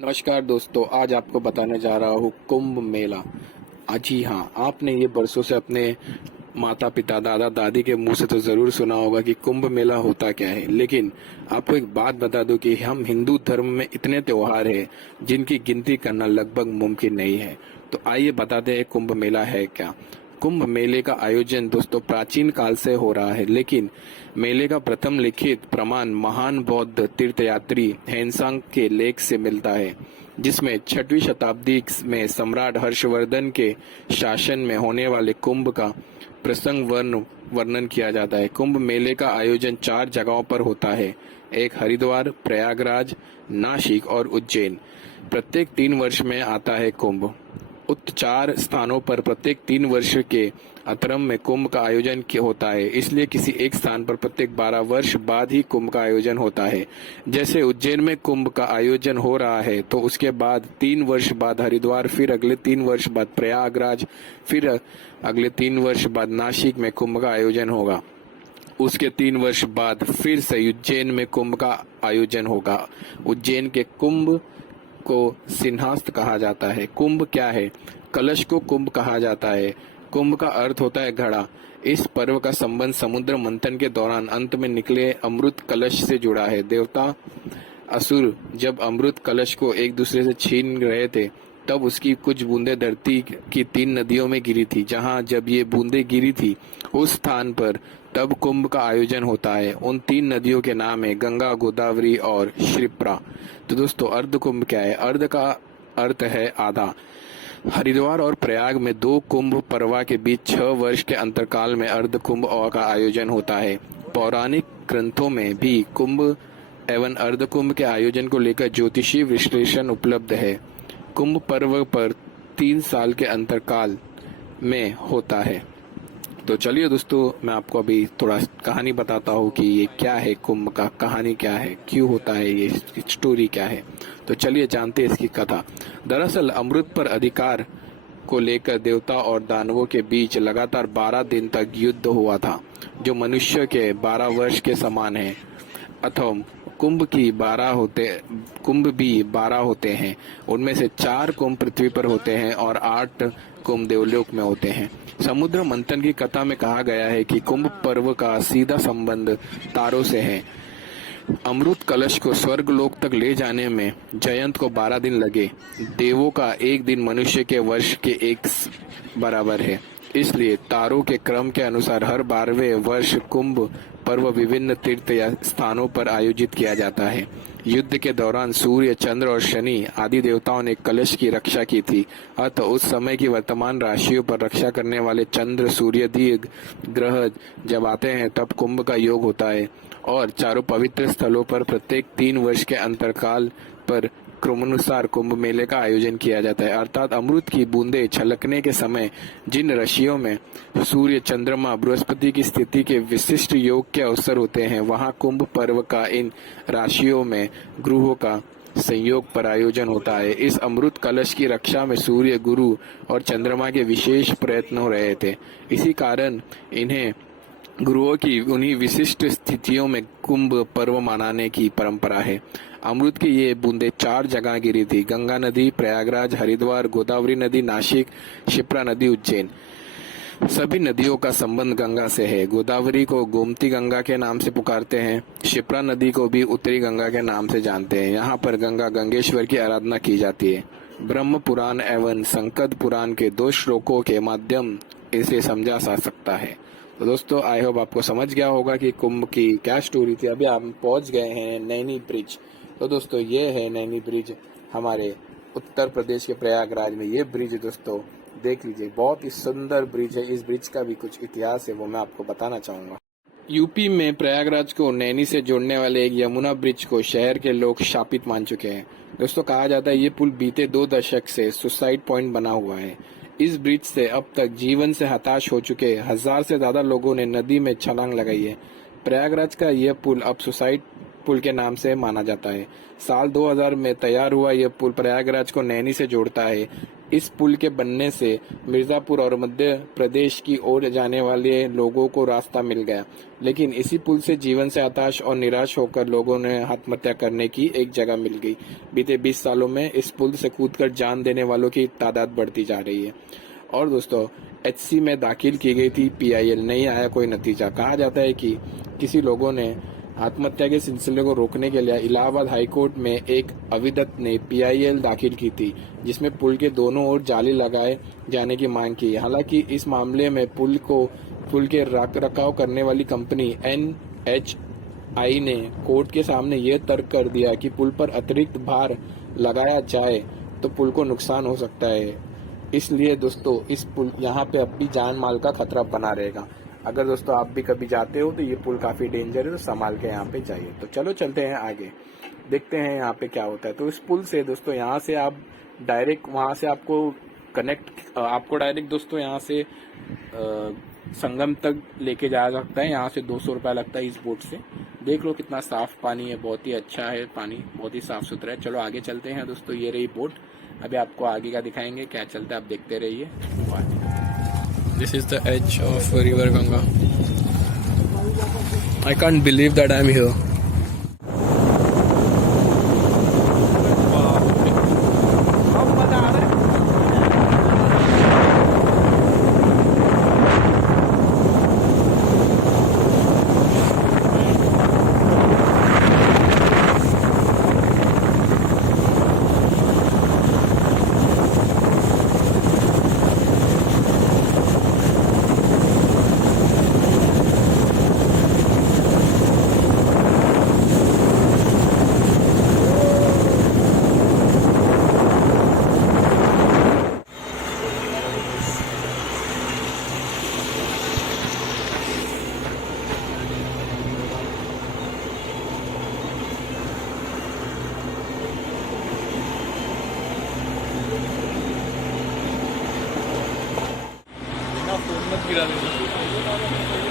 नमस्कार दोस्तों, आज आपको बताने जा रहा हूँ कुंभ मेला। जी हाँ, आपने ये बरसों से अपने माता पिता दादा दादी के मुंह से तो जरूर सुना होगा कि कुंभ मेला होता क्या है। लेकिन आपको एक बात बता दूं कि हम हिंदू धर्म में इतने त्योहार हैं जिनकी गिनती करना लगभग मुमकिन नहीं है। तो आइए बताते हैं कुंभ मेला है क्या। कुंभ मेले का आयोजन दोस्तों प्राचीन काल से हो रहा है, लेकिन मेले का प्रथम लिखित प्रमाण महान बौद्ध तीर्थयात्री हेनसांग के लेख से मिलता है, जिसमें 6वीं शताब्दी में सम्राट हर्षवर्धन के शासन में होने वाले कुंभ का प्रसंग वर्णन किया जाता है। कुंभ मेले का आयोजन 4 जगहों पर होता है। एक हरिद्वार, प्रयागराज, नासिक और उज्जैन। प्रत्येक 3 वर्ष में आता है कुंभ। उक्त 4 स्थानों पर प्रत्येक 3 वर्ष के अंतराल में कुंभ का आयोजन होता है। इसलिए किसी एक स्थान पर प्रत्येक 12 वर्ष बाद ही कुंभ का आयोजन होता है। जैसे उज्जैन में कुंभ का आयोजन हो रहा है, तो उसके बाद 3 वर्ष बाद हरिद्वार, फिर अगले 3 वर्ष बाद प्रयागराज, फिर अगले 3 वर्ष बाद नासिक में कुंभ का आयोजन होगा। उसके 3 वर्ष बाद फिर से उज्जैन में कुंभ का आयोजन होगा। उज्जैन के कुंभ को सिंहास्त कहा जाता है। कुंभ क्या है? कलश को कुंभ कहा जाता है। कुंभ का अर्थ होता है घड़ा। इस पर्व का संबंध समुद्र मंथन के दौरान अंत में निकले अमृत कलश से जुड़ा है। देवता असुर जब अमृत कलश को एक दूसरे से छीन रहे थे, तब उसकी कुछ बूंदें धरती की 3 नदियों में गिरी थी। जहां जब ये बूंदें गिरी थी, उस स्थान पर तब कुंभ का आयोजन होता है। उन 3 नदियों के नाम है गंगा, गोदावरी और क्षिप्रा। तो दोस्तों, अर्ध कुंभ क्या है? अर्ध का अर्थ है आधा। हरिद्वार और प्रयाग में 2 कुंभ पर्वा के बीच 6 वर्ष के अंतरकाल में अर्ध कुंभ का आयोजन होता है। पौराणिक ग्रंथों में भी कुंभ एवं अर्ध कुंभ के आयोजन को लेकर ज्योतिषीय विश्लेषण उपलब्ध है। कुंभ पर्व पर 3 साल के अंतरकाल में होता है। तो चलिए दोस्तों, मैं आपको अभी थोड़ा कहानी बताता हूँ कि ये क्या है, कुंभ का कहानी क्या है, क्यों होता है, ये स्टोरी क्या है। तो चलिए जानते हैं इसकी कथा। दरअसल अमृत पर अधिकार को लेकर देवता और दानवों के बीच लगातार 12 दिन तक युद्ध हुआ था, जो मनुष्य के 12 वर्ष के समान है। अथवा कुंभ भी 12 होते हैं। उनमें से 4 कुंभ पृथ्वी पर होते हैं और 8 कुंभ देवलोक में होते हैं। समुद्र मंथन की कथा में कहा गया है कि कुंभ पर्व का सीधा संबंध तारों से है। अमृत कलश को स्वर्ग लोक तक ले जाने में जयंत को 12 दिन लगे। देवों का 1 दिन मनुष्य के वर्ष के 1 बराबर है। इसलिए तारों के क्रम के अनुसार हर 12वें वर्ष कुंभ पर्व विभिन्न तीर्थ या स्थानों पर आयोजित किया जाता है। युद्ध के दौरान सूर्य, चंद्र और शनि आदि देवताओं ने कलश की रक्षा की थी। अतः उस समय की वर्तमान राशियों पर रक्षा करने वाले चंद्र, सूर्य आदि ग्रह जब आते हैं, तब कुंभ का योग होता है। और चारों पवित्र स्थलों पर प्रत्येक 3 वर्ष के अंतरकाल पर क्रमानुसार कुंभ मेले का आयोजन किया जाता है। अर्थात अमृत की बूंदें छलकने के समय जिन राशियों में सूर्य, चंद्रमा, बृहस्पति की स्थिति के विशिष्ट योग के अवसर होते हैं, वहां कुंभ पर्व का इन राशियों में ग्रहों का संयोग पर आयोजन होता है। इस अमृत कलश की रक्षा में सूर्य, गुरु और चंद्रमा के विशेष प्रयत्न हो रहे थे। इसी कारण इन्हें गुरुओं की उन्हीं विशिष्ट स्थितियों में कुंभ पर्व मनाने की परंपरा है। अमृत की ये बूंदें 4 जगह गिरी थी: गंगा नदी, प्रयागराज, हरिद्वार, गोदावरी नदी, नासिक, क्षिप्रा नदी, उज्जैन। सभी नदियों का संबंध गंगा से है। गोदावरी को गोमती गंगा के नाम से पुकारते हैं। क्षिप्रा नदी को भी उत्तरी गंगा के नाम से जानते हैं। यहाँ पर गंगा गंगेश्वर की आराधना की जाती है। ब्रह्म पुराण एवं संकद पुराण के 2 श्लोकों के माध्यम इसे समझा जा सकता है। तो दोस्तों, आई होप आपको समझ गया होगा कि कुंभ की क्या स्टोरी थी। अभी हम पहुंच गए हैं नैनी ब्रिज। तो दोस्तों, ये है नैनी ब्रिज हमारे उत्तर प्रदेश के प्रयागराज में। ये ब्रिज दोस्तों देख लीजिए, बहुत ही सुंदर ब्रिज है। इस ब्रिज का भी कुछ इतिहास है, वो मैं आपको बताना चाहूंगा। यूपी में प्रयागराज को नैनी से जोड़ने वाले एक यमुना ब्रिज को शहर के लोग शापित मान चुके हैं। दोस्तों, कहा जाता है ये पुल बीते 2 दशक से सुसाइड पॉइंट बना हुआ है। इस ब्रिज से अब तक जीवन से हताश हो चुके 1000 से ज्यादा लोगों ने नदी में छलांग लगाई है। प्रयागराज का यह पुल अब सुसाइड पुल के नाम से माना जाता है। साल 2000 में तैयार हुआ यह पुल प्रयागराज को नैनी से जोड़ता है। इस पुल के बनने से मिर्जापुर और मध्य प्रदेश की ओर जाने वाले लोगों को रास्ता मिल गया। लेकिन इसी पुल से जीवन से हताश और निराश होकर लोगों ने आत्महत्या करने की एक जगह मिल गई। बीते 20 सालों में इस पुल से कूदकर जान देने वालों की तादाद बढ़ती जा रही है। और दोस्तों, एचसी में दाखिल की गई थी पीआईएल, नहीं आया कोई नतीजा। कहा जाता है कि किसी लोगों ने आत्महत्या के सिलसिले को रोकने के लिए इलाहाबाद हाईकोर्ट में एक अविदत ने पीआईएल दाखिल की थी, जिसमें पुल के दोनों ओर जाली लगाए जाने की मांग की। हालांकि इस मामले में पुल के रखरखाव करने वाली कंपनी एनएचआई ने कोर्ट के सामने यह तर्क कर दिया कि पुल पर अतिरिक्त भार लगाया जाए तो पुल को नुकसान हो सकता है। इसलिए दोस्तों, इस पुल यहाँ पे अब भी जान माल का खतरा बना रहेगा। अगर दोस्तों आप भी कभी जाते हो तो ये पुल काफी डेंजर है, तो संभाल के यहाँ पे जाइए। तो चलो चलते हैं आगे, देखते हैं यहाँ पे क्या होता है। तो इस पुल से दोस्तों यहाँ से आप डायरेक्ट वहाँ से आपको डायरेक्ट दोस्तों यहाँ से संगम तक लेके जा सकता है। यहाँ से 200 रुपया लगता है इस बोट से। देख लो कितना साफ पानी है, बहुत ही अच्छा है पानी, बहुत ही साफ सुथरा है। चलो आगे चलते हैं दोस्तों, ये रही बोट। अभी आपको आगे का दिखाएंगे क्या चलता है, आप देखते रहिए। This is the edge of river Ganga. I can't believe that I'm here. Phone मत गिरा देना।